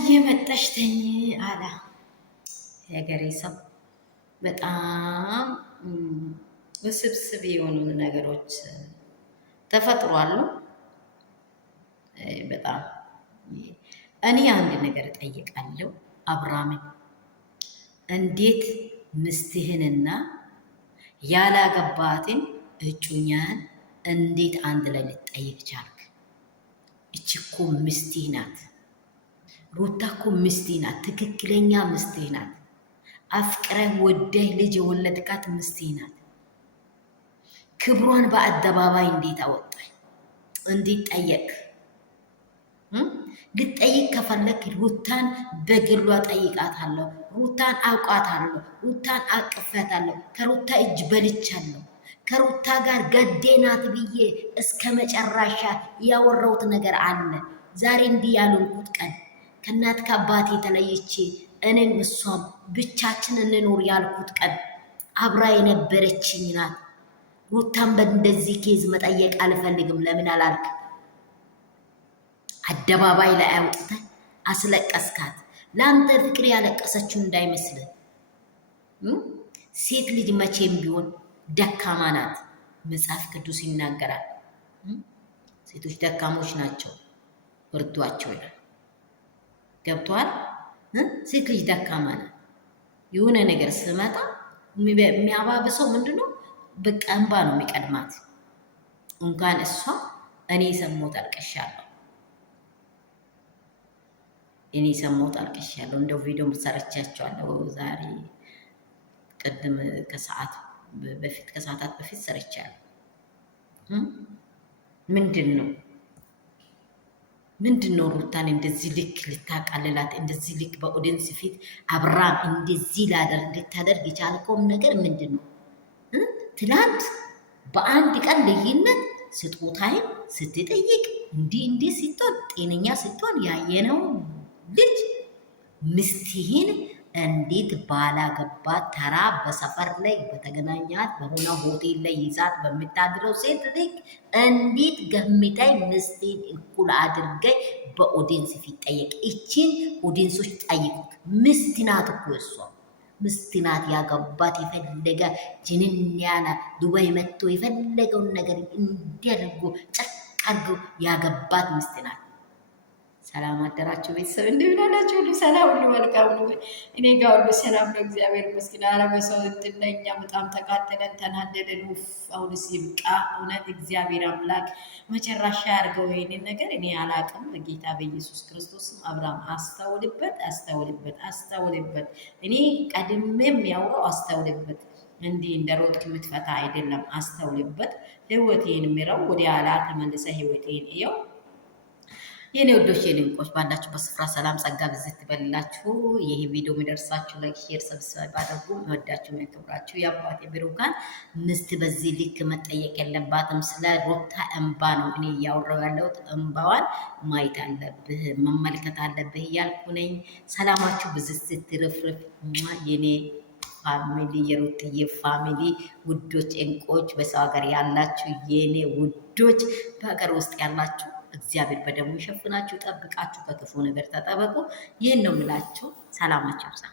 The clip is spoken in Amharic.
እየመጣሽ ተኝ አለ የሀገሬ ሰው። በጣም ውስብስብ የሆኑ ነገሮች ተፈጥሯሉ። በጣም እኔ አንድ ነገር እጠይቃለሁ አብርሃምን፣ እንዴት ምስትህንና ያላገባትን እጩኛን እንዴት አንድ ላይ ልትጠይቅ ቻልክ? እቺ እኮ ሚስትህ ናት። ሩታ እኮ ሚስትህ ናት። ትክክለኛ ሚስትህ ናት። አፍቅረህ ወደህ ልጅ የወለድካት ሚስትህ ናት። ክብሯን በአደባባይ እንዴት አወጣህ? እንዴት ጠየቅ? ልጠይቅ ከፈለክ ሩታን በግሏ ጠይቃታለሁ። ሩታን አውቃታለሁ። ሩታን አቅፈታለሁ። ከሩታ እጅ በልቻለሁ። ከሩታ ጋር ገዴ ናት ብዬ እስከ መጨረሻ ያወራሁት ነገር አለ። ዛሬ እንዲህ ያልኩት ቀን ከእናት ከአባቴ ተለይቼ እኔም እሷም ብቻችን እንኖር ያልኩት ቀን አብራ የነበረችኝ ናት። ሩታን በእንደዚህ ኬዝ መጠየቅ አልፈልግም። ለምን አላልክ? አደባባይ ላይ አውጥተህ አስለቀስካት። ለአንተ ፍቅር ያለቀሰችው እንዳይመስልህ። ሴት ልጅ መቼም ቢሆን ደካማ ናት። መጽሐፍ ቅዱስ ይናገራል። ሴቶች ደካሞች ናቸው፣ እርዷቸው ይላል። ገብቶሃል? ሴት ልጅ ደካማ ናት። የሆነ ነገር ስመጣ የሚያባብሰው ምንድነው? በቃ እንባ ነው የሚቀድማት። እንኳን እሷ እኔ ሰሞት አልቅሻለሁ። እኔ ሰሞት አልቅሻለሁ። እንደው ቪዲዮ ሰርቻቸዋለሁ ዛሬ ቅድም ከሰዓታት በፊት ሰርቻለሁ። ምንድን ነው ሩታን እንደዚህ ልክ ልታቃልላት፣ እንደዚህ ልክ በኦዲየንስ ፊት አብራም እንደዚህ ልታደርግ የቻልከውም ነገር ምንድን ነው? ትናንት በአንድ ቀን ልዩነት ስጦታይም ስትጠይቅ እንዲህ ስትሆን ጤነኛ ስትሆን ያየነው ልጅ ሚስትህን እንዴት ባላገባት ተራ በሰፈር ላይ በተገናኛት በሆነ ሆቴል ላይ ይዛት በምታድረው ሴት ልጅ እንዴት ገምታይ ሚስቴን እኩል አድርገኝ በኦዲየንስ ፊት ጠየቅ? እቺን ኦዲየንሶች ጠይቁት። ሚስት ናት እኮ እሷ ሚስት ናት። ያገባት የፈለገ ጅንን ያለ ዱባይ መጥቶ የፈለገውን ነገር እንዲያደርጉ ጨቅ አድርገው ያገባት ሚስት ናት። ሰላም አደራችሁ ቤተሰብ፣ እንደምን አላችሁ? ሁሉ ሰላም፣ ሁሉ መልካም ነው። እኔ ጋር ሁሉ ሰላም ነው፣ እግዚአብሔር ይመስገን። ኧረ በሰው እንትን እኛ በጣም ተቃጠለን ተናደደን። አሁንስ ይብቃ። እውነት እግዚአብሔር አምላክ መጨረሻ ያድርገው ይሄንን ነገር። እኔ አላቅም። በጌታ በኢየሱስ ክርስቶስም አብርሃም አስተውልበት። እኔ ቀድሜም ያውረው አስተውልበት። እንዲህ እንደ ሮጥክ የምትፈታ አይደለም። አስተውልበት። ህይወቴን ምረው፣ ወደ ኋላ ተመልሰ ህይወቴን እየው። የኔ ወዶች የኔ እንቆች ባላችሁበት ስፍራ ሰላም ጸጋ ብዝት ትበልላችሁ። ይህ ቪዲዮ የሚደርሳችሁ ላይክ፣ ሼር፣ ሰብስክራይብ አድርጉ። የሚወዳችሁ የሚያከብራችሁ የአባቴ ብሩካን ሚስት በዚህ ልክ መጠየቅ የለባትም። ስለ ሩታ እንባ ነው እኔ እያወራሁ ያለሁት። እንባዋን ማየት አለብህ፣ መመልከት አለብህ እያልኩ ነኝ። ሰላማችሁ ብዝት ትርፍርፍ። የኔ ፋሚሊ የሩትዬ ፋሚሊ ውዶች እንቆች፣ በሰው ሀገር ያላችሁ የኔ ውዶች፣ በሀገር ውስጥ ያላችሁ እግዚአብሔር በደሙ ይሸፍናችሁ፣ ጠብቃችሁ፣ ከክፉ ነገር ተጠበቁ። ይህን ነው የምላችሁ። ሰላማችሁ ይብዛ።